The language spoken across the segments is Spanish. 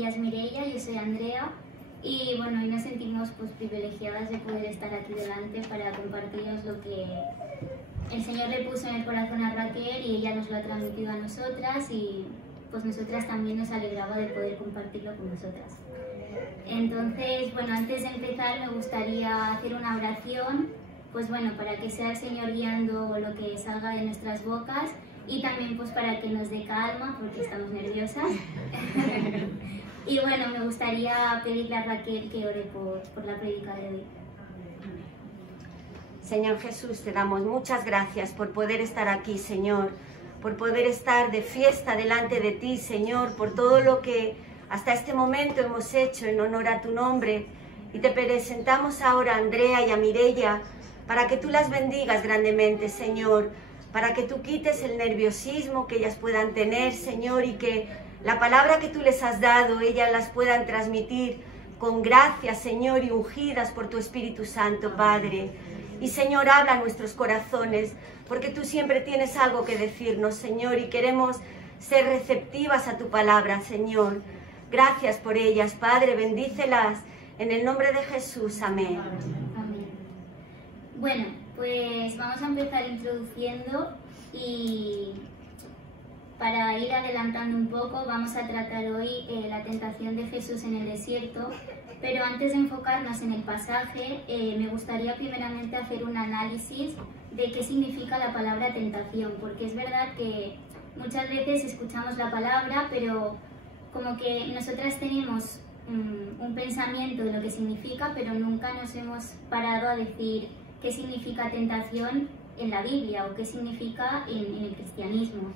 ella es Mireia, yo soy Andrea, y bueno, hoy nos sentimos pues privilegiadas de poder estar aquí delante para compartiros lo que el Señor le puso en el corazón a Raquel y ella nos lo ha transmitido a nosotras, y pues nosotras también nos alegraba de poder compartirlo con vosotras. Entonces, bueno, antes de empezar me gustaría hacer una oración, pues bueno, para que sea el Señor guiando lo que salga de nuestras bocas, y también pues para que nos dé calma porque estamos nerviosas. Y bueno, me gustaría pedirle a Raquel que ore por la prédica de hoy. Señor Jesús, te damos muchas gracias por poder estar aquí, Señor, por poder estar de fiesta delante de ti, Señor, por todo lo que hasta este momento hemos hecho en honor a tu nombre. Y te presentamos ahora a Andrea y a Mireia para que tú las bendigas grandemente, Señor, para que tú quites el nerviosismo que ellas puedan tener, Señor, y que la palabra que tú les has dado, ellas las puedan transmitir con gracia, Señor, y ungidas por tu Espíritu Santo, Padre. Y, Señor, habla a nuestros corazones, porque tú siempre tienes algo que decirnos, Señor, y queremos ser receptivas a tu palabra, Señor. Gracias por ellas, Padre, bendícelas, en el nombre de Jesús, amén. Amén. Bueno, pues vamos a empezar introduciendo, y para ir adelantando un poco vamos a tratar hoy la tentación de Jesús en el desierto, pero antes de enfocarnos en el pasaje me gustaría primeramente hacer un análisis de qué significa la palabra tentación, porque es verdad que muchas veces escuchamos la palabra, pero como que nosotras tenemos un pensamiento de lo que significa, pero nunca nos hemos parado a decir qué significa tentación en la Biblia o qué significa en el cristianismo.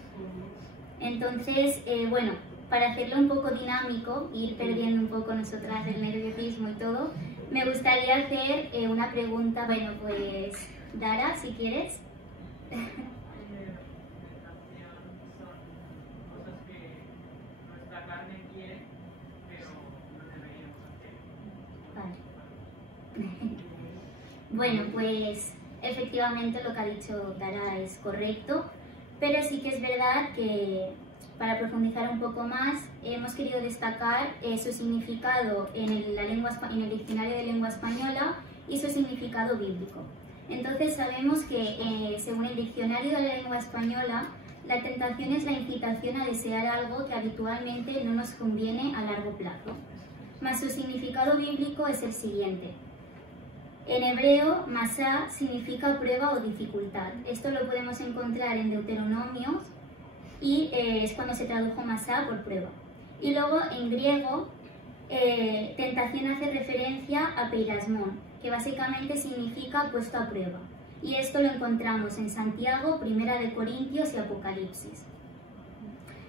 Entonces, bueno, para hacerlo un poco dinámico, ir perdiendo un poco nosotras el nerviosismo y todo, me gustaría hacer una pregunta. Bueno, pues Dara, si quieres. Bueno, pues efectivamente lo que ha dicho Dara es correcto, pero sí que es verdad que para profundizar un poco más hemos querido destacar su significado en el diccionario de lengua española y su significado bíblico. Entonces sabemos que según el diccionario de la lengua española, la tentación es la incitación a desear algo que habitualmente no nos conviene a largo plazo. Mas su significado bíblico es el siguiente. En hebreo, masá significa prueba o dificultad. Esto lo podemos encontrar en Deuteronomio y es cuando se tradujo masá por prueba. Y luego en griego, tentación hace referencia a peirasmón, que básicamente significa puesto a prueba. Y esto lo encontramos en Santiago, Primera de Corintios y Apocalipsis.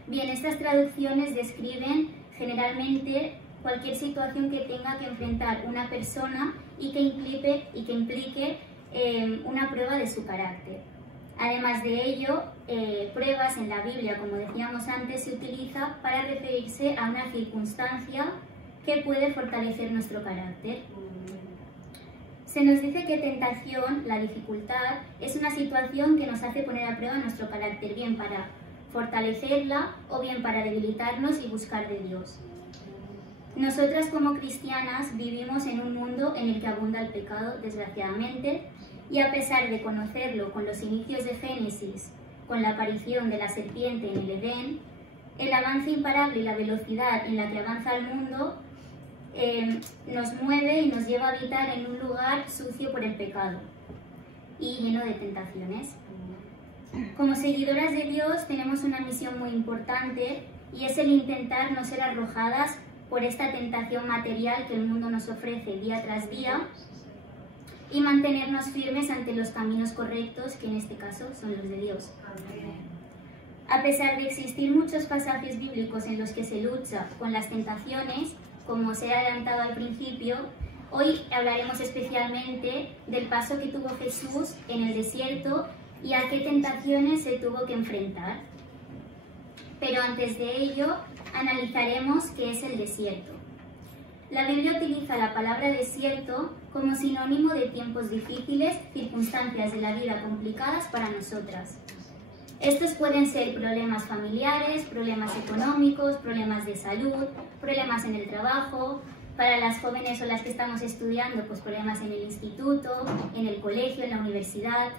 Bien, estas traducciones describen generalmente cualquier situación que tenga que enfrentar una persona y que implique una prueba de su carácter. Además de ello, pruebas en la Biblia, como decíamos antes, se utiliza para referirse a una circunstancia que puede fortalecer nuestro carácter. Se nos dice que tentación, la dificultad, es una situación que nos hace poner a prueba nuestro carácter, bien para fortalecerla o bien para debilitarnos y buscar de Dios. Nosotras como cristianas vivimos en un mundo en el que abunda el pecado, desgraciadamente, y a pesar de conocerlo con los inicios de Génesis, con la aparición de la serpiente en el Edén, el avance imparable y la velocidad en la que avanza el mundo nos mueve y nos lleva a habitar en un lugar sucio por el pecado y lleno de tentaciones. Como seguidoras de Dios tenemos una misión muy importante, y es el intentar no ser arrojadas por esta tentación material que el mundo nos ofrece día tras día y mantenernos firmes ante los caminos correctos, que en este caso son los de Dios. A pesar de existir muchos pasajes bíblicos en los que se lucha con las tentaciones, como os he adelantado al principio, hoy hablaremos especialmente del paso que tuvo Jesús en el desierto y a qué tentaciones se tuvo que enfrentar. Pero antes de ello, analizaremos qué es el desierto. La Biblia utiliza la palabra desierto como sinónimo de tiempos difíciles, circunstancias de la vida complicadas para nosotras. Estos pueden ser problemas familiares, problemas económicos, problemas de salud, problemas en el trabajo, para las jóvenes o las que estamos estudiando, pues problemas en el instituto, en el colegio, en la universidad.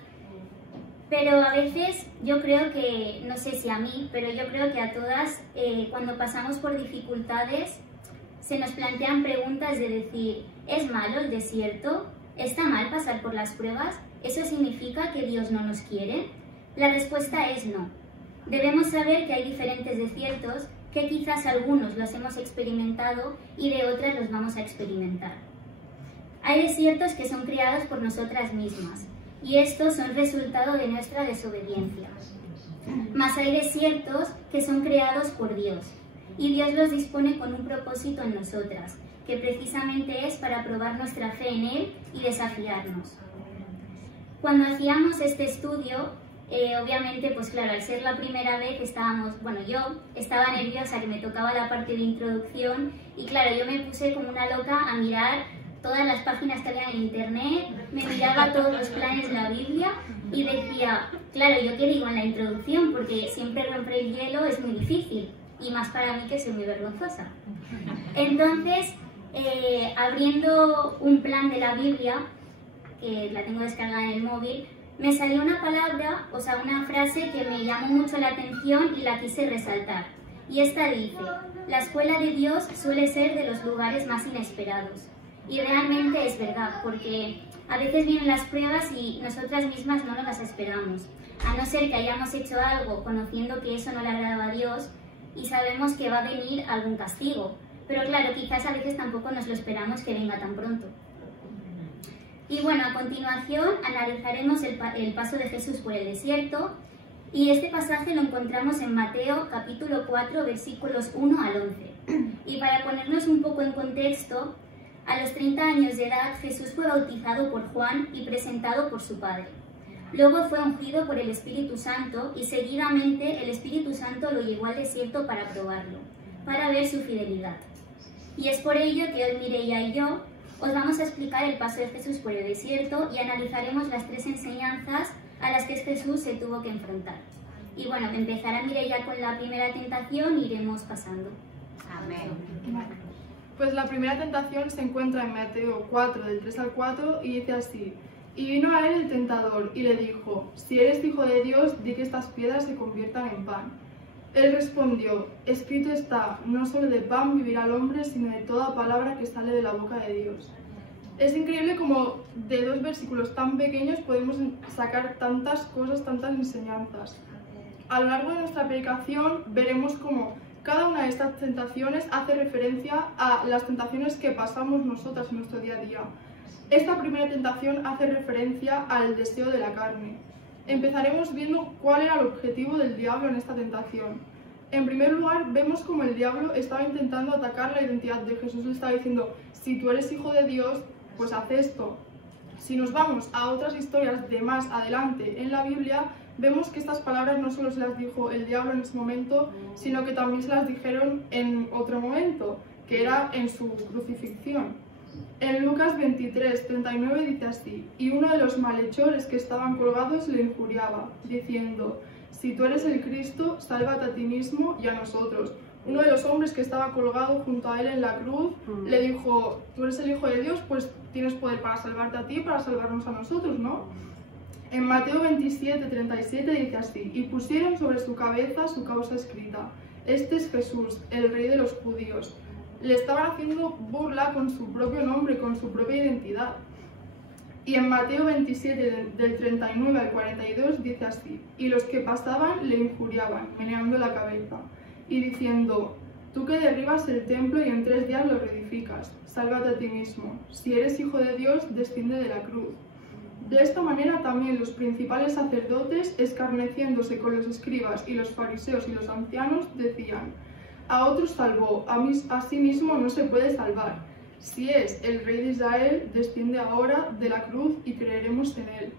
Pero a veces yo creo que, no sé si a mí, pero yo creo que a todas, cuando pasamos por dificultades, se nos plantean preguntas de decir, ¿es malo el desierto? ¿Está mal pasar por las pruebas? ¿Eso significa que Dios no nos quiere? La respuesta es no. Debemos saber que hay diferentes desiertos, que quizás algunos los hemos experimentado y de otras los vamos a experimentar. Hay desiertos que son creados por nosotras mismas, y estos son resultado de nuestra desobediencia. Mas hay desiertos que son creados por Dios, y Dios los dispone con un propósito en nosotras, que precisamente es para probar nuestra fe en Él y desafiarnos. Cuando hacíamos este estudio, obviamente, pues claro, al ser la primera vez yo estaba nerviosa que me tocaba la parte de introducción y claro, yo me puse como una loca a mirar todas las páginas que había en internet, me miraba todos los planes de la Biblia y decía, claro, ¿yo qué digo en la introducción? Porque siempre romper el hielo es muy difícil y más para mí que soy muy vergonzosa. Entonces, abriendo un plan de la Biblia, que la tengo descargada en el móvil, me salió una palabra, o sea, una frase que me llamó mucho la atención y la quise resaltar. Y esta dice, la escuela de Dios suele ser de los lugares más inesperados. Y realmente es verdad, porque a veces vienen las pruebas y nosotras mismas no nos las esperamos. A no ser que hayamos hecho algo conociendo que eso no le agradaba a Dios y sabemos que va a venir algún castigo. Pero claro, quizás a veces tampoco nos lo esperamos que venga tan pronto. Y bueno, a continuación analizaremos el paso de Jesús por el desierto y este pasaje lo encontramos en Mateo capítulo 4 versículos 1 al 11. Y para ponernos un poco en contexto, a los 30 años de edad Jesús fue bautizado por Juan y presentado por su padre. Luego fue ungido por el Espíritu Santo y seguidamente el Espíritu Santo lo llevó al desierto para probarlo, para ver su fidelidad. Y es por ello que hoy Mireia y yo os vamos a explicar el paso de Jesús por el desierto y analizaremos las 3 enseñanzas a las que Jesús se tuvo que enfrentar. Y bueno, empezará Mireia con la primera tentación y iremos pasando. Amén. Pues la primera tentación se encuentra en Mateo 4, del 3 al 4, y dice así: Y vino a él el tentador y le dijo, si eres hijo de Dios, di que estas piedras se conviertan en pan. Él respondió, escrito está, no solo de pan vivirá el hombre, sino de toda palabra que sale de la boca de Dios. Es increíble como de 2 versículos tan pequeños podemos sacar tantas cosas, tantas enseñanzas. A lo largo de nuestra predicación veremos cómo cada una de estas tentaciones hace referencia a las tentaciones que pasamos nosotras en nuestro día a día. Esta primera tentación hace referencia al deseo de la carne. Empezaremos viendo cuál era el objetivo del diablo en esta tentación. En primer lugar, vemos cómo el diablo estaba intentando atacar la identidad de Jesús. Le estaba diciendo, si tú eres hijo de Dios, pues haz esto. Si nos vamos a otras historias de más adelante en la Biblia, vemos que estas palabras no solo se las dijo el diablo en ese momento, sino que también se las dijeron en otro momento, que era en su crucifixión. En Lucas 23, 39 dice así, y uno de los malhechores que estaban colgados le injuriaba, diciendo, si tú eres el Cristo, sálvate a ti mismo y a nosotros. Uno de los hombres que estaba colgado junto a él en la cruz le dijo, tú eres el Hijo de Dios, pues tienes poder para salvarte a ti y para salvarnos a nosotros, ¿no? En Mateo 27, 37 dice así, y pusieron sobre su cabeza su causa escrita, este es Jesús, el Rey de los judíos. Le estaban haciendo burla con su propio nombre, con su propia identidad. Y en Mateo 27, del 39 al 42, dice así, y los que pasaban le injuriaban, meneando la cabeza, y diciendo, tú que derribas el templo y en 3 días lo reedificas, sálvate a ti mismo. Si eres hijo de Dios, desciende de la cruz. De esta manera también los principales sacerdotes, escarneciéndose con los escribas y los fariseos y los ancianos, decían, a otros salvó, a sí mismo no se puede salvar. Si es el Rey de Israel, desciende ahora de la cruz y creeremos en él.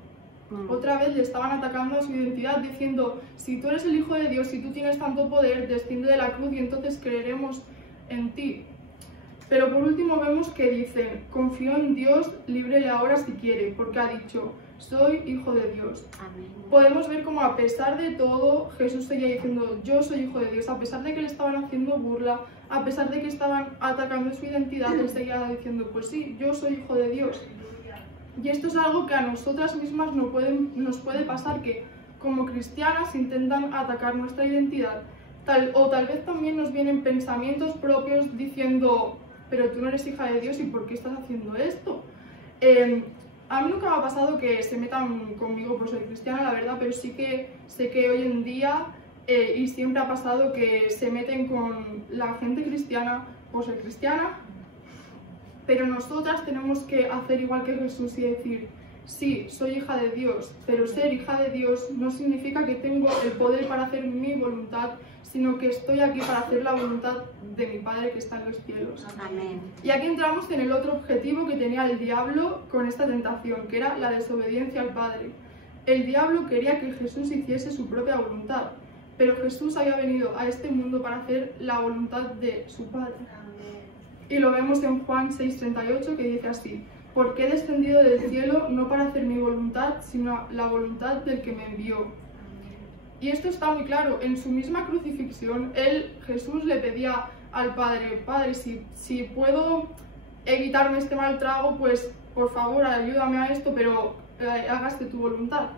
Otra vez le estaban atacando a su identidad diciendo, si tú eres el Hijo de Dios, si tú tienes tanto poder, desciende de la cruz y entonces creeremos en ti. Pero por último vemos que dicen, confío en Dios, líbrele ahora si quiere, porque ha dicho, soy hijo de Dios. Amén. Podemos ver como a pesar de todo Jesús seguía diciendo yo soy hijo de Dios, a pesar de que le estaban haciendo burla, a pesar de que estaban atacando su identidad, él seguía diciendo pues sí, yo soy hijo de Dios. Y esto es algo que a nosotras mismas nos puede pasar, que como cristianas intentan atacar nuestra identidad, o tal vez también nos vienen pensamientos propios diciendo pero tú no eres hija de Dios y ¿por qué estás haciendo esto? A mí nunca me ha pasado que se metan conmigo por ser cristiana, la verdad, pero sí que sé que hoy en día y siempre ha pasado que se meten con la gente cristiana por ser cristiana, pero nosotras tenemos que hacer igual que Jesús y decir sí, soy hija de Dios, pero ser hija de Dios no significa que tengo el poder para hacer mi voluntad, sino que estoy aquí para hacer la voluntad de mi Padre que está en los cielos. Amén. Y aquí entramos en el otro objetivo que tenía el diablo con esta tentación, que era la desobediencia al Padre. El diablo quería que Jesús hiciese su propia voluntad, pero Jesús había venido a este mundo para hacer la voluntad de su Padre. Y lo vemos en Juan 6:38, que dice así: porque he descendido del cielo no para hacer mi voluntad, sino la voluntad del que me envió. Y esto está muy claro. En su misma crucifixión, Jesús le pedía al Padre, Padre, si puedo evitarme este mal trago, pues por favor ayúdame a esto, pero hágase tu voluntad.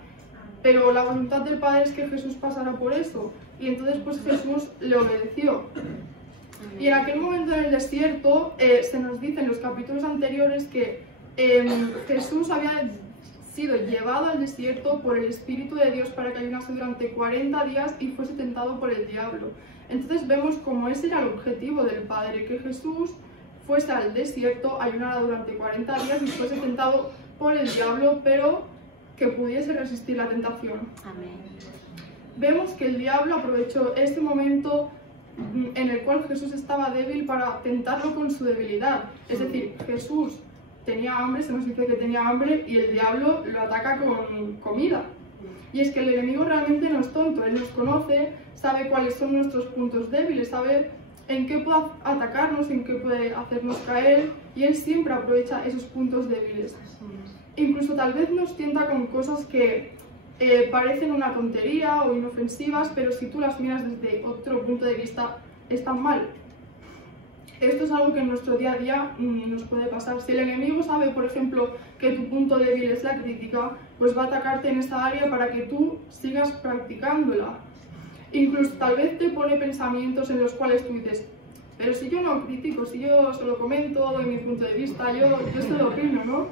Pero la voluntad del Padre es que Jesús pasara por eso. Y entonces pues Jesús le obedeció. Y en aquel momento en el desierto se nos dice en los capítulos anteriores que Jesús había sido llevado al desierto por el Espíritu de Dios para que ayunase durante 40 días y fuese tentado por el diablo. Entonces vemos cómo ese era el objetivo del Padre, que Jesús fuese al desierto, ayunara durante 40 días y fuese tentado por el diablo, pero que pudiese resistir la tentación. Amén. Vemos que el diablo aprovechó este momento en el cual Jesús estaba débil para tentarlo con su debilidad. Es decir, Jesús tenía hambre, se nos dice que tenía hambre, y el diablo lo ataca con comida. Y es que el enemigo realmente no es tonto, él nos conoce, sabe cuáles son nuestros puntos débiles, sabe en qué puede atacarnos, en qué puede hacernos caer, y él siempre aprovecha esos puntos débiles. Incluso tal vez nos tienta con cosas que parecen una tontería o inofensivas, pero si tú las miras desde otro punto de vista, están mal. Esto es algo que en nuestro día a día nos puede pasar. Si el enemigo sabe, por ejemplo, que tu punto débil es la crítica, pues va a atacarte en esa área para que tú sigas practicándola. Incluso tal vez te pone pensamientos en los cuales tú dices, pero si yo no critico, si yo solo comento, doy mi punto de vista, yo solo opino, ¿no?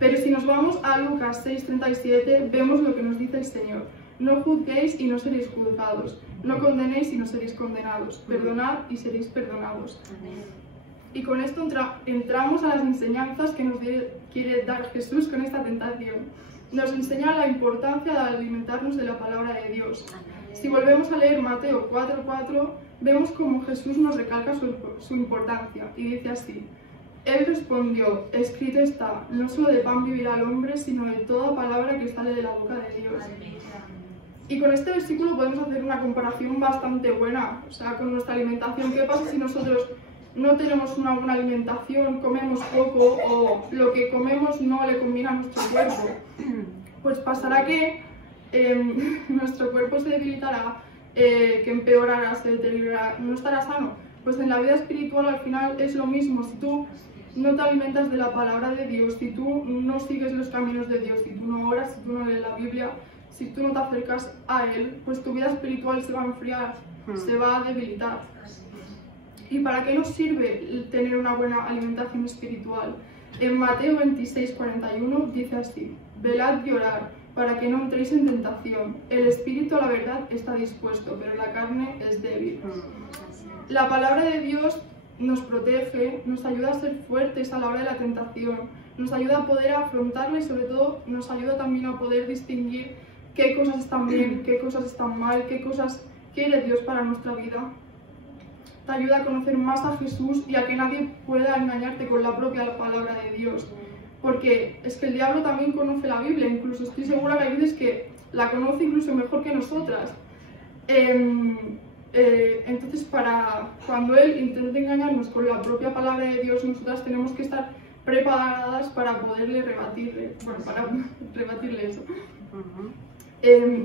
Pero si nos vamos a Lucas 6:37, vemos lo que nos dice el Señor. No juzguéis y no seréis juzgados. No condenéis y no seréis condenados. Perdonad y seréis perdonados. Amén. Y con esto entramos a las enseñanzas que nos quiere dar Jesús con esta tentación. Nos enseña la importancia de alimentarnos de la palabra de Dios. Si volvemos a leer Mateo 4:4, vemos como Jesús nos recalca su importancia y dice así: Él respondió, escrito está, no solo de pan vivirá el hombre, sino de toda palabra que sale de la boca de Dios. Y con este versículo podemos hacer una comparación bastante buena, o sea, con nuestra alimentación. ¿Qué pasa si nosotros no tenemos una buena alimentación, comemos poco o lo que comemos no le combina a nuestro cuerpo? Pues pasará que nuestro cuerpo se debilitará, que empeorará, se deteriorará, no estará sano. Pues en la vida espiritual al final es lo mismo. Si tú no te alimentas de la palabra de Dios, si tú no sigues los caminos de Dios, si tú no oras, si tú no lees la Biblia, si tú no te acercas a Él, pues tu vida espiritual se va a enfriar, se va a debilitar. ¿Y para qué nos sirve tener una buena alimentación espiritual? En Mateo 26:41 dice así: velad y orad, para que no entréis en tentación. El espíritu, la verdad, está dispuesto, pero la carne es débil. La palabra de Dios nos protege, nos ayuda a ser fuertes a la hora de la tentación, nos ayuda a poder afrontarla y sobre todo nos ayuda también a poder distinguir qué cosas están bien, qué cosas están mal, qué cosas quiere Dios para nuestra vida. Te ayuda a conocer más a Jesús y a que nadie pueda engañarte con la propia palabra de Dios. Porque es que el diablo también conoce la Biblia, incluso estoy segura que hay veces que la conoce incluso mejor que nosotras. Entonces, para cuando él intente engañarnos con la propia palabra de Dios, nosotras tenemos que estar preparadas para poderle rebatirle, bueno, para rebatirle eso.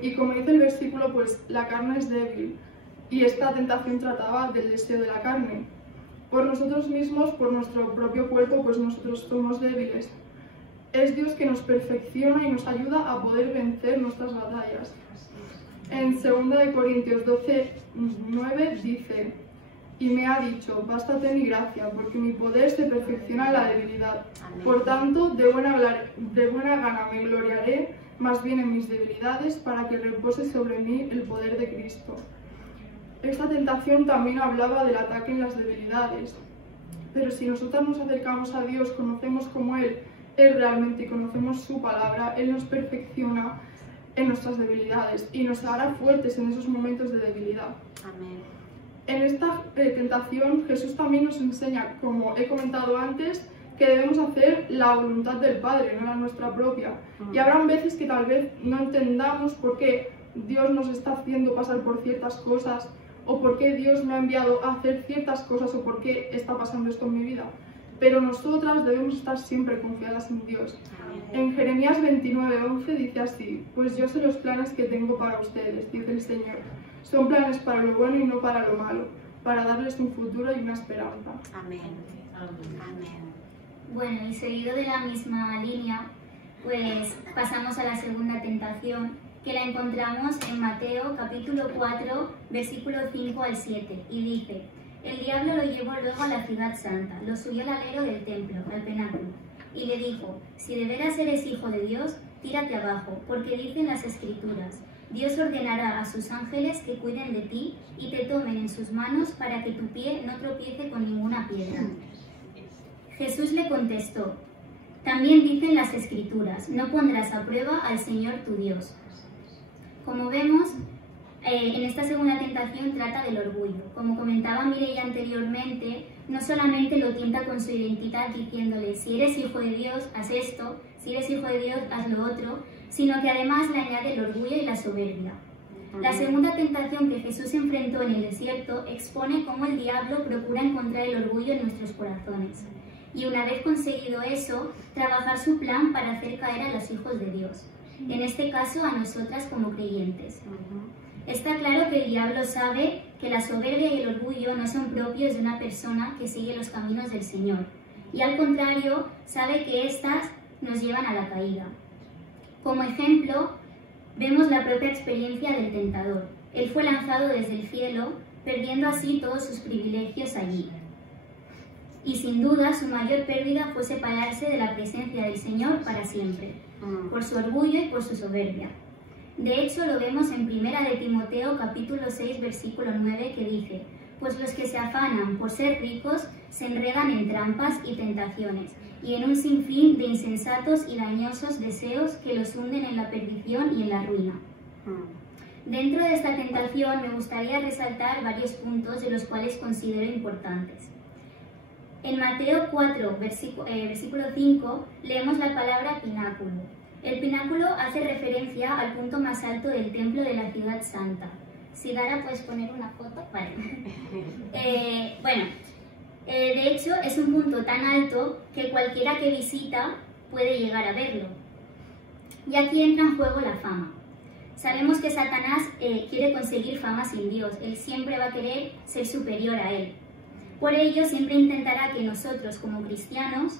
Y como dice el versículo, pues la carne es débil, y esta tentación trataba del deseo de la carne. Por nosotros mismos, por nuestro propio cuerpo, pues nosotros somos débiles. Es Dios que nos perfecciona y nos ayuda a poder vencer nuestras batallas. En 2 Corintios 12:9 dice: y me ha dicho, bástate mi gracia, porque mi poder se perfecciona en la debilidad. Por tanto, de buena gana me gloriaré más bien en mis debilidades, para que repose sobre mí el poder de Cristo. Esta tentación también hablaba del ataque en las debilidades. Pero si nosotras nos acercamos a Dios, conocemos cómo Él es realmente y conocemos su palabra, Él nos perfecciona en nuestras debilidades y nos hará fuertes en esos momentos de debilidad. Amén. En esta tentación, Jesús también nos enseña, como he comentado antes, que debemos hacer la voluntad del Padre, no la nuestra propia. Y habrán veces que tal vez no entendamos por qué Dios nos está haciendo pasar por ciertas cosas, o por qué Dios me ha enviado a hacer ciertas cosas, o por qué está pasando esto en mi vida. Pero nosotras debemos estar siempre confiadas en Dios. En Jeremías 29:11 dice así: pues yo sé los planes que tengo para ustedes, dice el Señor. Son planes para lo bueno y no para lo malo, para darles un futuro y una esperanza. Amén. Amén. Bueno, y seguido de la misma línea, pues pasamos a la segunda tentación, que la encontramos en Mateo capítulo 4, versículo 5 al 7, y dice: el diablo lo llevó luego a la ciudad santa, lo subió al alero del templo, al penáculo, y le dijo: si de veras eres hijo de Dios, tírate abajo, porque dicen las Escrituras: Dios ordenará a sus ángeles que cuiden de ti y te tomen en sus manos para que tu pie no tropiece con ninguna piedra. Jesús le contestó: también dicen las Escrituras: no pondrás a prueba al Señor tu Dios. Como vemos, en esta segunda tentación trata del orgullo. Como comentaba Mireia anteriormente, no solamente lo tienta con su identidad diciéndole: si eres hijo de Dios, haz esto; si eres hijo de Dios, haz lo otro, sino que además le añade el orgullo y la soberbia. La segunda tentación que Jesús enfrentó en el desierto expone cómo el diablo procura encontrar el orgullo en nuestros corazones. Y una vez conseguido eso, trabajar su plan para hacer caer a los hijos de Dios. En este caso, a nosotras como creyentes. Está claro que el diablo sabe que la soberbia y el orgullo no son propios de una persona que sigue los caminos del Señor. Y al contrario, sabe que éstas nos llevan a la caída. Como ejemplo, vemos la propia experiencia del tentador. Él fue lanzado desde el cielo, perdiendo así todos sus privilegios allí. Y sin duda su mayor pérdida fue separarse de la presencia del Señor para siempre, por su orgullo y por su soberbia. De hecho, lo vemos en 1 de Timoteo capítulo 6, versículo 9, que dice: pues los que se afanan por ser ricos se enredan en trampas y tentaciones, y en un sinfín de insensatos y dañosos deseos que los hunden en la perdición y en la ruina. Dentro de esta tentación me gustaría resaltar varios puntos de los cuales considero importantes. En Mateo 4, versículo 5, leemos la palabra pináculo. El pináculo hace referencia al punto más alto del templo de la ciudad santa. Si Dara, puedes poner una foto. Vale. De hecho, es un punto tan alto que cualquiera que visita puede llegar a verlo. Y aquí entra en juego la fama. Sabemos que Satanás quiere conseguir fama sin Dios. Él siempre va a querer ser superior a él. Por ello, siempre intentará que nosotros, como cristianos,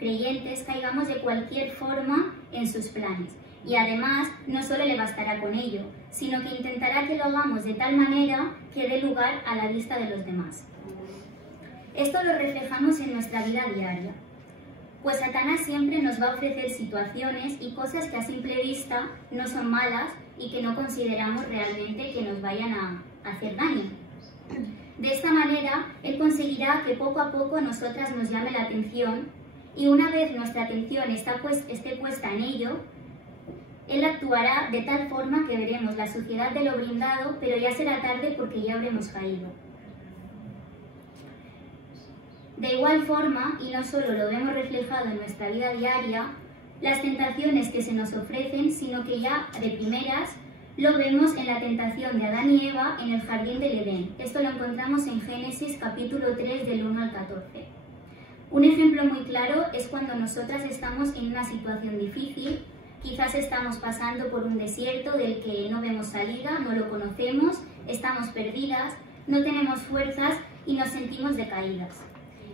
creyentes, caigamos de cualquier forma en sus planes. Y además, no solo le bastará con ello, sino que intentará que lo hagamos de tal manera que dé lugar a la vista de los demás. Esto lo reflejamos en nuestra vida diaria, pues Satanás siempre nos va a ofrecer situaciones y cosas que a simple vista no son malas y que no consideramos realmente que nos vayan a hacer daño. De esta manera, él conseguirá que poco a poco nosotras nos llame la atención, y una vez nuestra atención esté puesta en ello, él actuará de tal forma que veremos la suciedad de lo brindado, pero ya será tarde porque ya habremos caído. De igual forma, y no solo lo vemos reflejado en nuestra vida diaria, las tentaciones que se nos ofrecen, sino que ya de primeras lo vemos en la tentación de Adán y Eva en el jardín del Edén. Esto lo encontramos en Génesis capítulo 3 del 1 al 14. Un ejemplo muy claro es cuando nosotras estamos en una situación difícil, quizás estamos pasando por un desierto del que no vemos salida, no lo conocemos, estamos perdidas, no tenemos fuerzas y nos sentimos decaídas.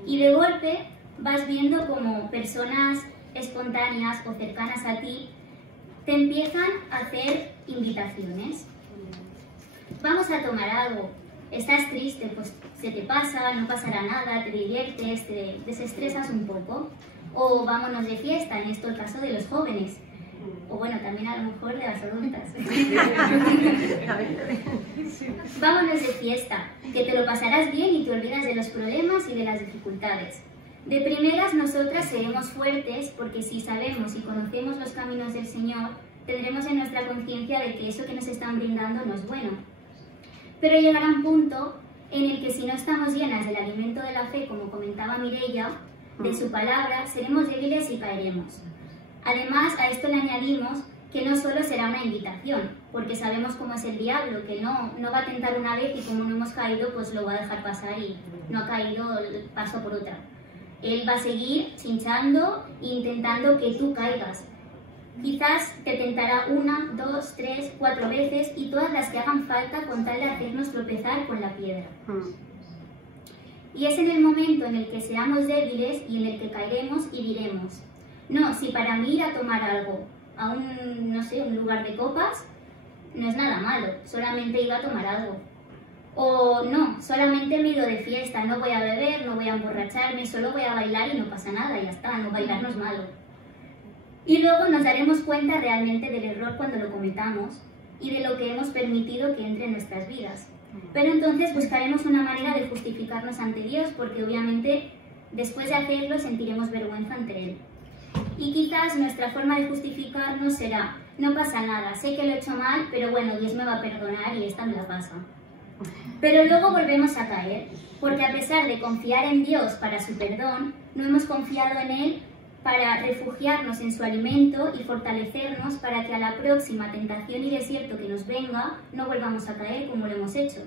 Y de golpe vas viendo como personas espontáneas o cercanas a ti te empiezan a hacer invitaciones. Vamos a tomar algo, estás triste, pues se te pasa, no pasará nada, te diviertes, te desestresas un poco. O vámonos de fiesta, en esto el caso de los jóvenes. O bueno, también a lo mejor de las adultas. Vámonos de fiesta, que te lo pasarás bien y te olvidas de los problemas y de las dificultades. De primeras nosotras seremos fuertes porque si sabemos y conocemos los caminos del Señor, tendremos en nuestra conciencia de que eso que nos están brindando no es bueno. Pero llegará un punto en el que si no estamos llenas del alimento de la fe, como comentaba Mireia, de su palabra, seremos débiles y caeremos. Además, a esto le añadimos que no solo será una invitación, porque sabemos cómo es el diablo, que no va a tentar una vez y como no hemos caído, pues lo va a dejar pasar y no ha caído, paso por otra. Él va a seguir chinchando e intentando que tú caigas. Quizás te tentará 1, 2, 3, 4 veces y todas las que hagan falta con tal de hacernos tropezar con la piedra. Y es en el momento en el que seamos débiles y en el que caeremos y diremos: no, si para mí ir a tomar algo a un, no sé, un lugar de copas no es nada malo, solamente iba a tomar algo. O no, solamente me he ido de fiesta, no voy a beber, no voy a emborracharme, solo voy a bailar y no pasa nada, ya está, no bailar no es malo. Y luego nos daremos cuenta realmente del error cuando lo cometamos y de lo que hemos permitido que entre en nuestras vidas. Pero entonces buscaremos una manera de justificarnos ante Dios, porque obviamente después de hacerlo sentiremos vergüenza ante Él. Y quizás nuestra forma de justificarnos será: no pasa nada, sé que lo he hecho mal, pero bueno, Dios me va a perdonar y esta me la pasa. Pero luego volvemos a caer, porque a pesar de confiar en Dios para su perdón, no hemos confiado en Él para refugiarnos en su alimento y fortalecernos para que a la próxima tentación y desierto que nos venga no volvamos a caer como lo hemos hecho.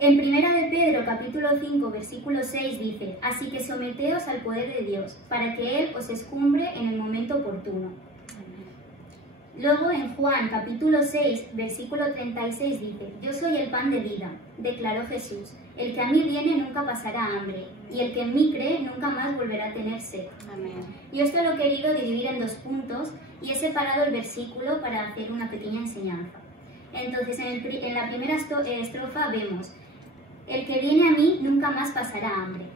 En 1 de Pedro, capítulo 5, versículo 6 dice: así que someteos al poder de Dios, para que Él os escumbre en el momento oportuno. Luego en Juan, capítulo 6, versículo 36 dice: yo soy el pan de vida, declaró Jesús. El que a mí viene nunca pasará hambre, y el que en mí cree nunca más volverá a tener sed. Amén. Yo esto lo he querido dividir en 2 puntos y he separado el versículo para hacer una pequeña enseñanza. Entonces, en la primera estrofa vemos: el que viene a mí nunca más pasará hambre.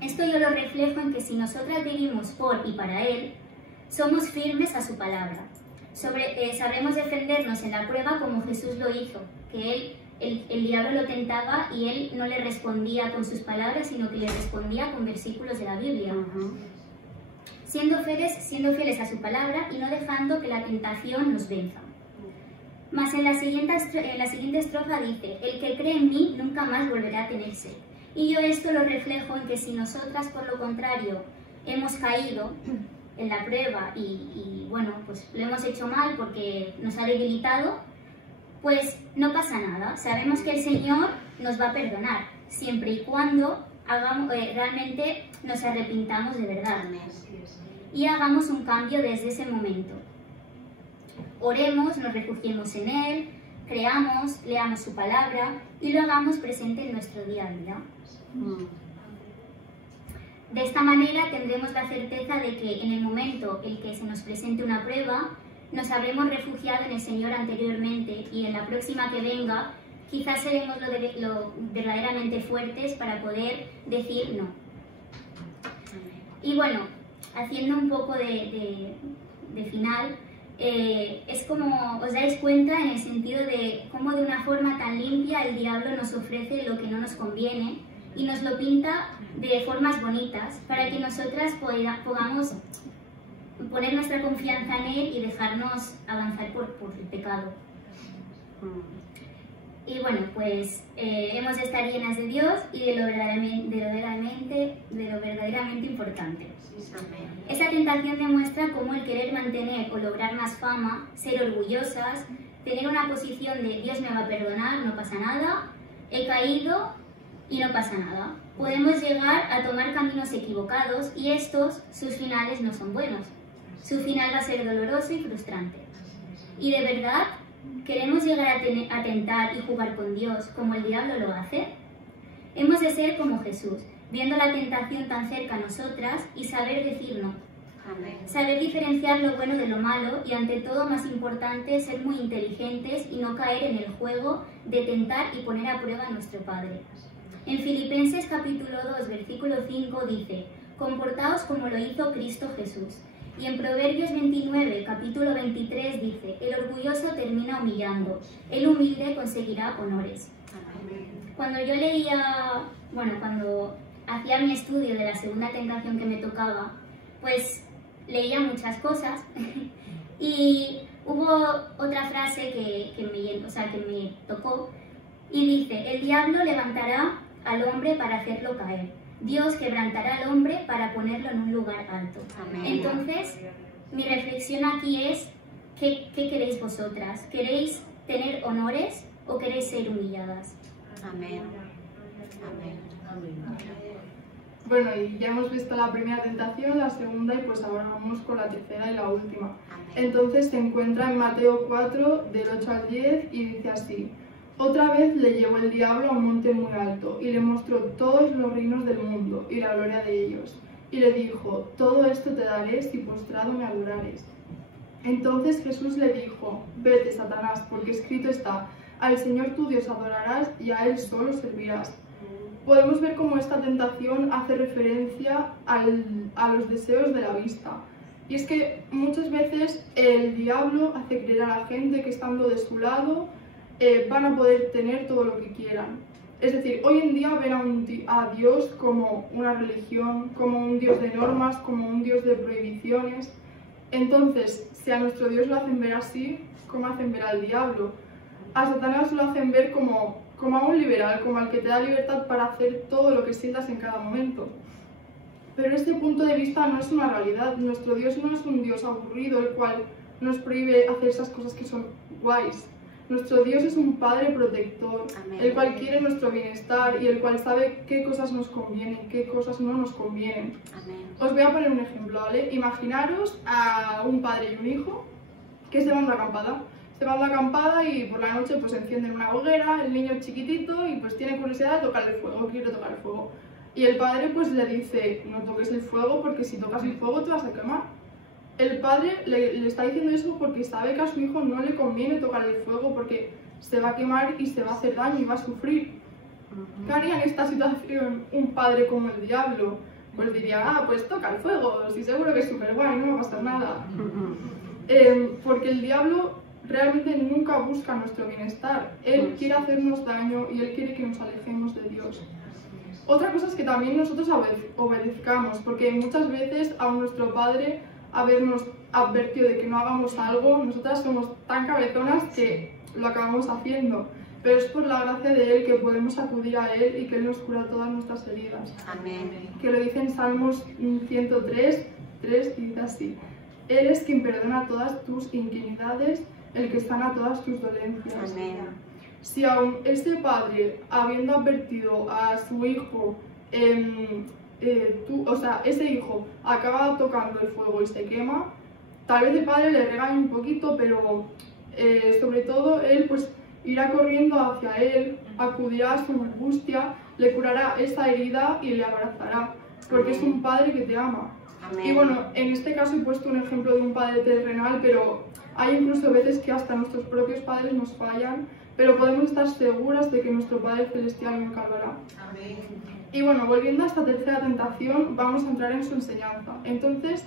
Esto yo lo reflejo en que si nosotras vivimos por y para Él, somos firmes a su palabra. Sabremos defendernos en la prueba como Jesús lo hizo, que el diablo lo tentaba y Él no le respondía con sus palabras, sino que le respondía con versículos de la Biblia. Siendo fieles a su palabra y no dejando que la tentación nos venza. Mas en la siguiente estrofa dice: el que cree en mí nunca más volverá a tener sed. Y yo esto lo reflejo en que si nosotras, por lo contrario, hemos caído en la prueba y bueno, pues lo hemos hecho mal porque nos ha debilitado, pues no pasa nada. Sabemos que el Señor nos va a perdonar, siempre y cuando realmente nos arrepintamos de verdad y hagamos un cambio desde ese momento. Oremos, nos refugiemos en Él, creamos, leamos su palabra y lo hagamos presente en nuestro día a día. De esta manera tendremos la certeza de que en el momento en que se nos presente una prueba, nos habremos refugiado en el Señor anteriormente y en la próxima que venga, quizás seremos lo verdaderamente fuertes para poder decir no. Y bueno, haciendo un poco de final, es como os dais cuenta en el sentido de cómo de una forma tan limpia el diablo nos ofrece lo que no nos conviene y nos lo pinta de formas bonitas para que nosotras podamos poner nuestra confianza en Él y dejarnos avanzar por el pecado. Y bueno, pues hemos de estar llenas de Dios y de lo verdaderamente importante. Esa tentación demuestra cómo el querer mantener o lograr más fama, ser orgullosas, tener una posición de Dios me va a perdonar, no pasa nada, he caído, y no pasa nada. Podemos llegar a tomar caminos equivocados y estos, sus finales no son buenos. Su final va a ser doloroso y frustrante. Y de verdad, ¿queremos llegar a tentar y jugar con Dios como el diablo lo hace? Hemos de ser como Jesús, viendo la tentación tan cerca a nosotras y saber decir no. Amén. Saber diferenciar lo bueno de lo malo y, ante todo, más importante, ser muy inteligentes y no caer en el juego de tentar y poner a prueba a nuestro Padre. En Filipenses capítulo 2, versículo 5 dice: comportaos como lo hizo Cristo Jesús. Y en Proverbios 29, capítulo 23 dice: el orgulloso termina humillando, el humilde conseguirá honores. Cuando yo cuando hacía mi estudio de la segunda tentación que me tocaba, pues leía muchas cosas y hubo otra frase que me tocó y dice: el diablo levantará al hombre para hacerlo caer, Dios quebrantará al hombre para ponerlo en un lugar alto. Amén. Entonces, mi reflexión aquí es: ¿qué queréis vosotras? ¿Queréis tener honores o queréis ser humilladas? Amén. Amén. Bueno, y ya hemos visto la primera tentación, la segunda, y pues ahora vamos con la tercera y la última. Entonces se encuentra en Mateo 4, del 8 al 10, y dice así: otra vez le llevó el diablo a un monte muy alto, y le mostró todos los reinos del mundo, y la gloria de ellos. Y le dijo: todo esto te daré si postrado me adorares. Entonces Jesús le dijo: vete, Satanás, porque escrito está: al Señor tu Dios adorarás y a Él solo servirás. Podemos ver cómo esta tentación hace referencia a los deseos de la vista. Y es que muchas veces el diablo hace creer a la gente que, estando de su lado, van a poder tener todo lo que quieran. Es decir, hoy en día ven a Dios como una religión, como un Dios de normas, como un Dios de prohibiciones. Entonces, si a nuestro Dios lo hacen ver así, ¿cómo hacen ver al diablo? A Satanás lo hacen ver como a un liberal, como al que te da libertad para hacer todo lo que sientas en cada momento. Pero este punto de vista no es una realidad. Nuestro Dios no es un Dios aburrido, el cual nos prohíbe hacer esas cosas que son guays. Nuestro Dios es un Padre protector, Amén. El cual quiere nuestro bienestar y el cual sabe qué cosas nos convienen y qué cosas no nos convienen. Amén. Os voy a poner un ejemplo, ¿vale? Imaginaros a un padre y un hijo que se van de acampada. Se van de acampada y por la noche pues encienden una hoguera, el niño es chiquitito y pues tiene curiosidad de tocar el fuego, quiere tocar el fuego. Y el padre pues le dice: no toques el fuego porque si tocas el fuego te vas a quemar. El padre le está diciendo eso porque sabe que a su hijo no le conviene tocar el fuego porque se va a quemar y se va a hacer daño y va a sufrir. ¿Qué haría en esta situación un padre como el diablo? Pues diría: pues toca el fuego, sí, seguro que es súper guay, no va a pasar nada. Porque el diablo realmente nunca busca nuestro bienestar. Él quiere hacernos daño y Él quiere que nos alejemos de Dios. Otra cosa es que también nosotros obedezcamos, porque muchas veces a nuestro Padre habernos advertido de que no hagamos algo, nosotras somos tan cabezonas que lo acabamos haciendo. Pero es por la gracia de Él que podemos acudir a Él y que Él nos cura todas nuestras heridas. Amén. Que lo dice en Salmos 103, 3, y dice así: Él es quien perdona todas tus iniquidades, el que sana todas tus dolencias. Amén. Si aún ese padre, habiendo advertido a su hijo, ese hijo acaba tocando el fuego y se quema, tal vez el padre le regañe un poquito, pero sobre todo él pues irá corriendo hacia él, acudirá a su angustia, le curará esa herida y le abrazará, porque es un padre que te ama. Amén. Y bueno, en este caso he puesto un ejemplo de un padre terrenal, pero hay incluso veces que hasta nuestros propios padres nos fallan, pero podemos estar seguras de que nuestro Padre Celestial nunca lo hará. Amén. Y bueno, volviendo a esta tercera tentación, vamos a entrar en su enseñanza. Entonces,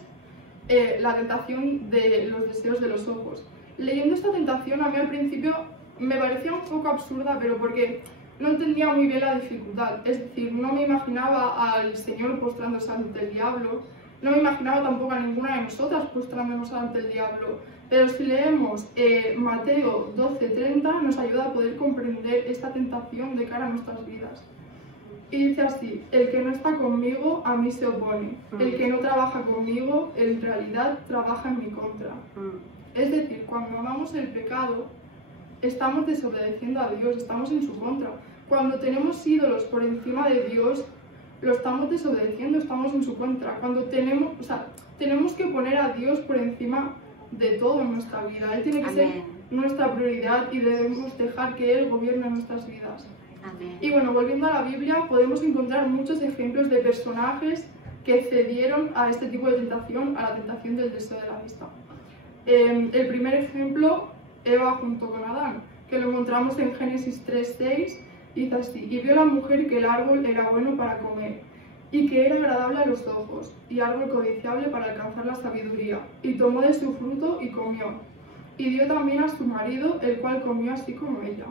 la tentación de los deseos de los ojos. Leyendo esta tentación, a mí al principio me parecía un poco absurda, pero porque no entendía muy bien la dificultad. Es decir, no me imaginaba al Señor postrándose ante el diablo, no me imaginaba tampoco a ninguna de nosotras postrándonos ante el diablo. Pero si leemos Mateo 12:30, nos ayuda a poder comprender esta tentación de cara a nuestras vidas. Y dice así: el que no está conmigo, a mí se opone. El que no trabaja conmigo, en realidad trabaja en mi contra. Es decir, cuando amamos el pecado, estamos desobedeciendo a Dios, estamos en su contra. Cuando tenemos ídolos por encima de Dios, lo estamos desobedeciendo, estamos en su contra. Cuando tenemos que poner a Dios por encima de todo en nuestra vida. Él tiene que ser nuestra prioridad y debemos dejar que Él gobierne nuestras vidas. Amén. Y bueno, volviendo a la Biblia, podemos encontrar muchos ejemplos de personajes que cedieron a este tipo de tentación, a la tentación del deseo de la vista. El primer ejemplo, Eva junto con Adán, que lo encontramos en Génesis 3:6, dice así: y vio la mujer que el árbol era bueno para comer, y que era agradable a los ojos, y árbol codiciable para alcanzar la sabiduría, y tomó de su fruto y comió, y dio también a su marido, el cual comió así como ella.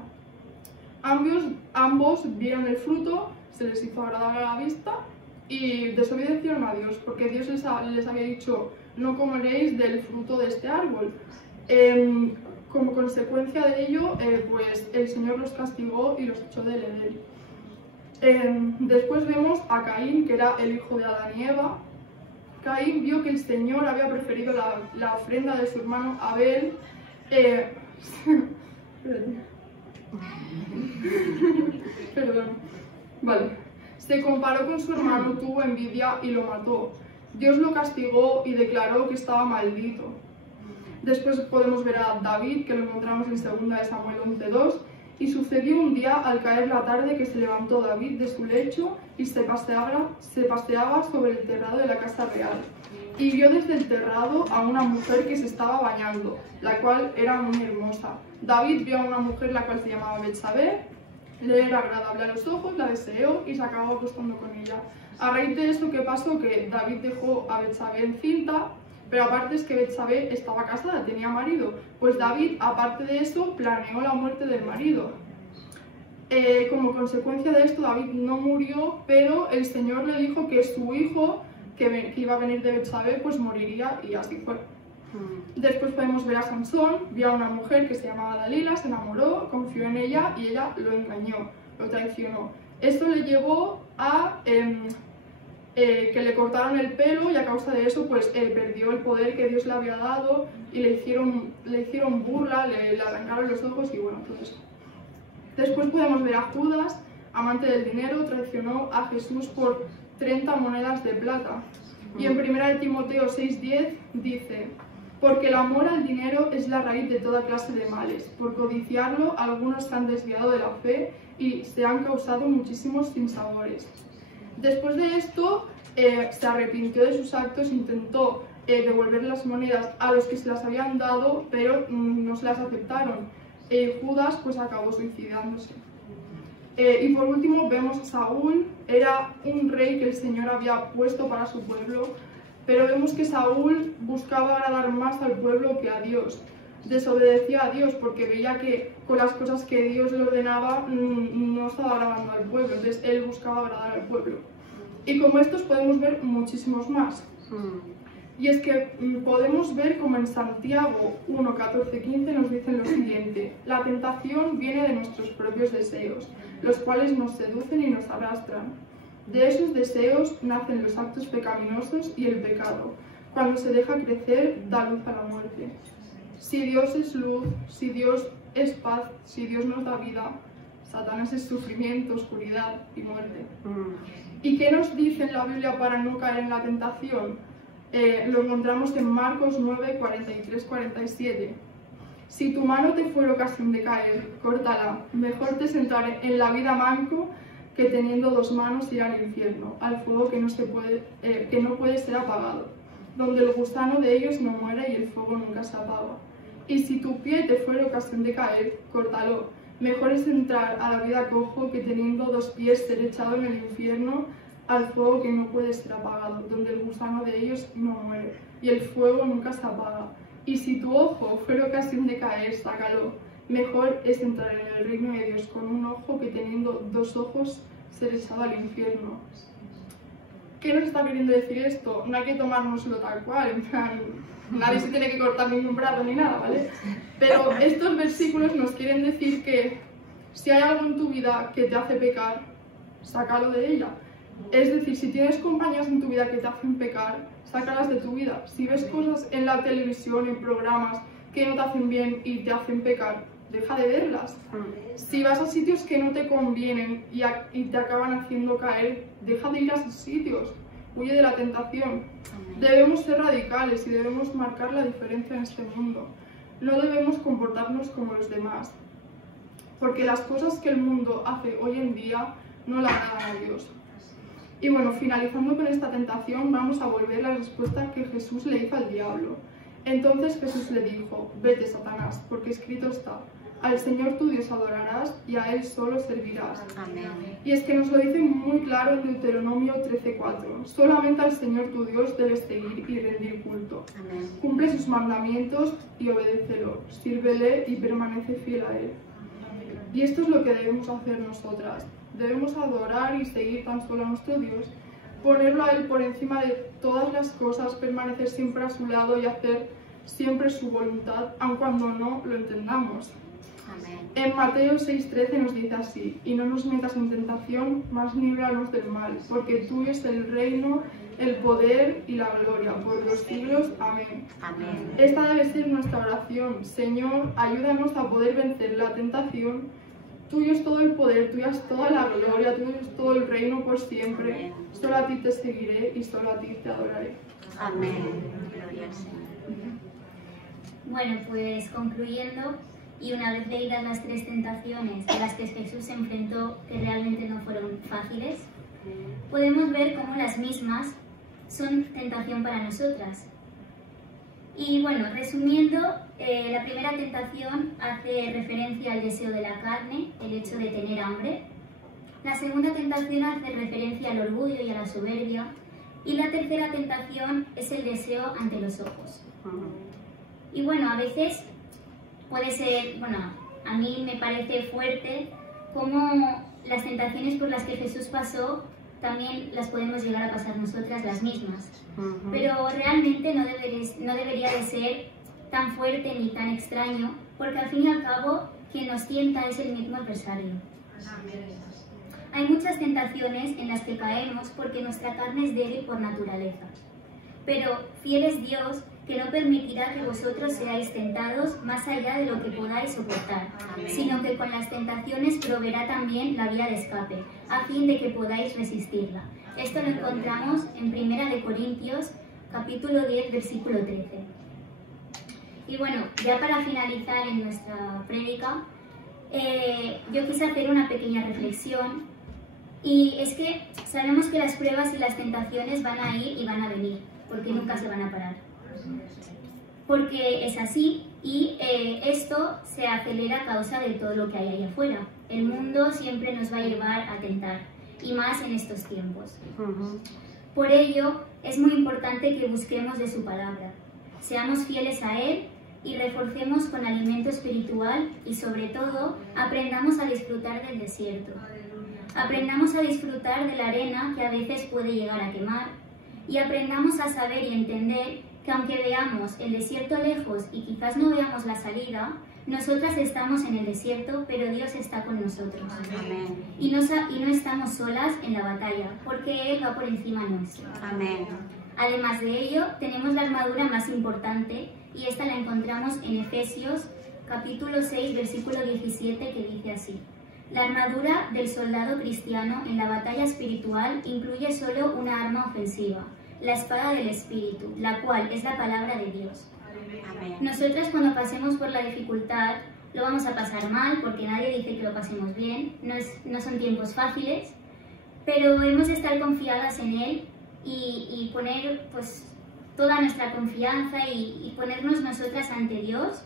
Ambos vieron el fruto, se les hizo agradable a la vista, y desobedecieron a Dios, porque Dios les había dicho: no comeréis del fruto de este árbol. Como consecuencia de ello, pues el Señor los castigó y los echó del Edén. Después vemos a Caín, que era el hijo de Adán y Eva. Caín vio que el Señor había preferido la ofrenda de su hermano Abel. Perdón. Vale. Se comparó con su hermano, tuvo envidia y lo mató. Dios lo castigó y declaró que estaba maldito. Después podemos ver a David, que lo encontramos en 2 Samuel 11:2. Y sucedió un día, al caer la tarde, que se levantó David de su lecho y se paseaba sobre el terrado de la casa real. Y vio desde el terrado a una mujer que se estaba bañando, la cual era muy hermosa. David vio a una mujer la cual se llamaba Betsabé, le era agradable a los ojos, la deseó y se acabó acostando con ella. A raíz de eso, ¿qué pasó? Que David dejó a Betsabé encinta, pero aparte es que Betsabé estaba casada, tenía marido. Pues David, aparte de eso, planeó la muerte del marido. Como consecuencia de esto, David no murió, pero el Señor le dijo que su hijo, que iba a venir de Betsabé, pues moriría, y así fue. Después podemos ver a Sansón, vio a una mujer que se llamaba Dalila, se enamoró, confió en ella y ella lo engañó, lo traicionó. Esto le llevó a que le cortaron el pelo, y a causa de eso pues perdió el poder que Dios le había dado y le hicieron burla, le arrancaron los ojos y bueno, todo eso. Después podemos ver a Judas, amante del dinero, traicionó a Jesús por 30 monedas de plata. Y en 1 Timoteo 6:10 dice: porque el amor al dinero es la raíz de toda clase de males. Por codiciarlo, algunos se han desviado de la fe y se han causado muchísimos sinsabores. Después de esto, se arrepintió de sus actos, intentó devolver las monedas a los que se las habían dado, pero no se las aceptaron. Judas pues acabó suicidándose. Y por último vemos a Saúl. Era un rey que el Señor había puesto para su pueblo, pero vemos que Saúl buscaba agradar más al pueblo que a Dios. Desobedecía a Dios porque veía que con las cosas que Dios le ordenaba no estaba agradando al pueblo, entonces él buscaba agradar al pueblo. Y como estos podemos ver muchísimos más. Y es que podemos ver como en Santiago 1:14-15 nos dicen lo siguiente: la tentación viene de nuestros propios deseos, los cuales nos seducen y nos arrastran. De esos deseos nacen los actos pecaminosos y el pecado. Cuando se deja crecer, da luz a la muerte. Si Dios es luz, si Dios es paz, si Dios nos da vida, Satanás es sufrimiento, oscuridad y muerte. ¿Y qué nos dice en la Biblia para no caer en la tentación? Lo encontramos en Marcos 9:43-47. Si tu mano te fuera ocasión de caer, córtala. Mejor te es entrar en la vida manco que teniendo 2 manos ir al infierno, al fuego que no puede ser apagado, donde el gusano de ellos no muere y el fuego nunca se apaga. Y si tu pie te fuera ocasión de caer, córtalo. Mejor es entrar a la vida cojo que teniendo 2 pies ser echado en el infierno, al fuego que no puede ser apagado, donde el gusano de ellos no muere y el fuego nunca se apaga. Y si tu ojo fuera ocasión de caer, sácalo. Mejor es entrar en el reino de Dios con un ojo que teniendo 2 ojos ser echado al infierno. ¿Qué nos está queriendo decir esto? No hay que tomárnoslo tal cual, en plan, nadie se tiene que cortar ningún brazo ni nada, ¿vale? Pero estos versículos nos quieren decir que si hay algo en tu vida que te hace pecar, sácalo de ella. Es decir, si tienes compañías en tu vida que te hacen pecar, sácalas de tu vida. Si ves cosas en la televisión, en programas que no te hacen bien y te hacen pecar, deja de verlas. Si vas a sitios que no te convienen y te acaban haciendo caer, deja de ir a esos sitios, huye de la tentación. Debemos ser radicales y debemos marcar la diferencia en este mundo. No debemos comportarnos como los demás, porque las cosas que el mundo hace hoy en día no le agradan a Dios. Y bueno, finalizando con esta tentación, vamos a volver a la respuesta que Jesús le hizo al diablo. Entonces Jesús le dijo: vete, Satanás, porque escrito está: al Señor tu Dios adorarás y a Él solo servirás. Amén. Y es que nos lo dice muy claro en Deuteronomio 13:4. Solamente al Señor tu Dios debes seguir y rendir culto. Amén. Cumple sus mandamientos y obedécelo. Sírvele y permanece fiel a Él. Y esto es lo que debemos hacer nosotras. Debemos adorar y seguir tan solo a nuestro Dios, ponerlo a Él por encima de todas las cosas, permanecer siempre a su lado y hacer siempre su voluntad, aun cuando no lo entendamos. Amén. En Mateo 6:13 nos dice así: y no nos metas en tentación, mas líbranos del mal, porque tuyo es el reino, el poder y la gloria, por los siglos. Amén. Amén. Esta debe ser nuestra oración. Señor, ayúdanos a poder vencer la tentación. Tuyo es todo el poder, tuya es toda la gloria, tuyo es todo el reino por siempre. Amén. Solo a ti te seguiré y solo a ti te adoraré. Amén. Gloria al Señor. Bueno, pues concluyendo, y una vez leídas las 3 tentaciones de las que Jesús se enfrentó, que realmente no fueron fáciles, podemos ver cómo las mismas son tentación para nosotras. Y bueno, resumiendo, la primera tentación hace referencia al deseo de la carne, el hecho de tener hambre. La segunda tentación hace referencia al orgullo y a la soberbia. Y la tercera tentación es el deseo ante los ojos. Y bueno, a veces puede ser, bueno, a mí me parece fuerte cómo las tentaciones por las que Jesús pasó también las podemos llegar a pasar nosotras las mismas. Pero realmente no debería de ser tan fuerte ni tan extraño, porque al fin y al cabo quien nos tienta es el mismo adversario. Hay muchas tentaciones en las que caemos porque nuestra carne es débil por naturaleza. Pero fiel es Dios, que no permitirá que vosotros seáis tentados más allá de lo que podáis soportar, sino que con las tentaciones proveerá también la vía de escape, a fin de que podáis resistirla. Esto lo encontramos en 1 Corintios, capítulo 10, versículo 13. Y bueno, ya para finalizar en nuestra prédica, yo quise hacer una pequeña reflexión, y es que sabemos que las pruebas y las tentaciones van a ir y van a venir, porque nunca se van a parar. Porque es así, y esto se acelera a causa de todo lo que hay allá afuera. El mundo siempre nos va a llevar a tentar, y más en estos tiempos. Por ello, es muy importante que busquemos de su palabra, seamos fieles a Él y reforcemos con alimento espiritual, y sobre todo, aprendamos a disfrutar del desierto. Aprendamos a disfrutar de la arena que a veces puede llegar a quemar, y aprendamos a saber y entender que aunque veamos el desierto lejos y quizás no veamos la salida, nosotras estamos en el desierto, pero Dios está con nosotros. Amén. Y no estamos solas en la batalla, porque Él va por encima nuestro. Amén. Además de ello, tenemos la armadura más importante, y esta la encontramos en Efesios capítulo 6, versículo 17, que dice así: la armadura del soldado cristiano en la batalla espiritual incluye solo una arma ofensiva, la espada del Espíritu, la cual es la palabra de Dios. Amén. Nosotras, cuando pasemos por la dificultad, lo vamos a pasar mal, porque nadie dice que lo pasemos bien, no son tiempos fáciles, pero hemos de estar confiadas en Él y poner pues toda nuestra confianza y ponernos nosotras ante Dios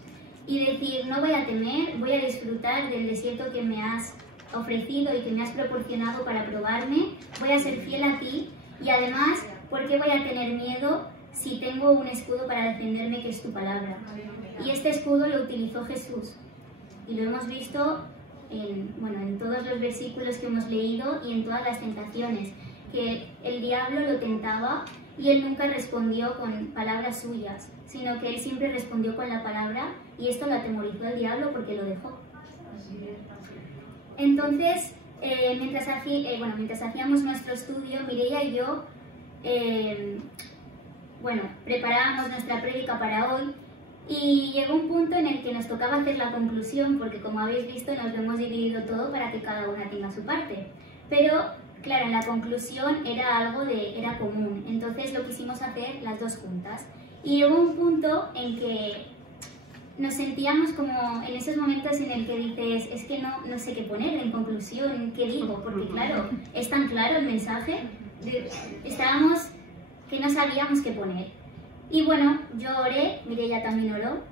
y decir: no voy a temer, voy a disfrutar del desierto que me has ofrecido y que me has proporcionado para probarme, voy a ser fiel a ti, y además, ¿por qué voy a tener miedo si tengo un escudo para defenderme, que es tu palabra? Y este escudo lo utilizó Jesús, y lo hemos visto en todos los versículos que hemos leído y en todas las tentaciones, que el diablo lo tentaba y él nunca respondió con palabras suyas, sino que él siempre respondió con la palabra, y esto lo atemorizó al diablo porque lo dejó. Entonces, mientras hacíamos nuestro estudio, Mireia y yo preparábamos nuestra prédica para hoy, Y llegó un punto en el que nos tocaba hacer la conclusión, porque como habéis visto nos lo hemos dividido todo para que cada una tenga su parte. Pero claro, en la conclusión era común, entonces lo quisimos hacer las dos juntas. Y llegó un punto en que nos sentíamos como en esos momentos en el que dices, es que no sé qué poner en conclusión, qué digo, porque claro, es tan claro el mensaje, estábamos que no sabíamos qué poner. Y bueno, yo oré, Mireia también oró,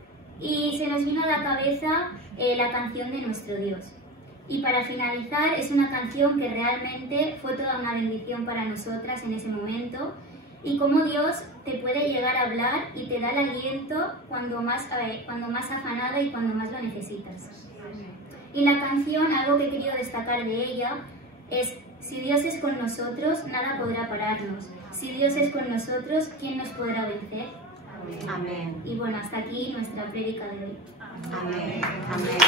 y se nos vino a la cabeza la canción de nuestro Dios. Y para finalizar, es una canción que realmente fue toda una bendición para nosotras en ese momento, y cómo Dios te puede llegar a hablar y te da el aliento cuando más afanada y cuando más lo necesitas. Y la canción, algo que he querido destacar de ella, es: si Dios es con nosotros, nada podrá pararnos. Si Dios es con nosotros, ¿quién nos podrá vencer? Amén. Y bueno, hasta aquí nuestra prédica de hoy. Amén. Amén.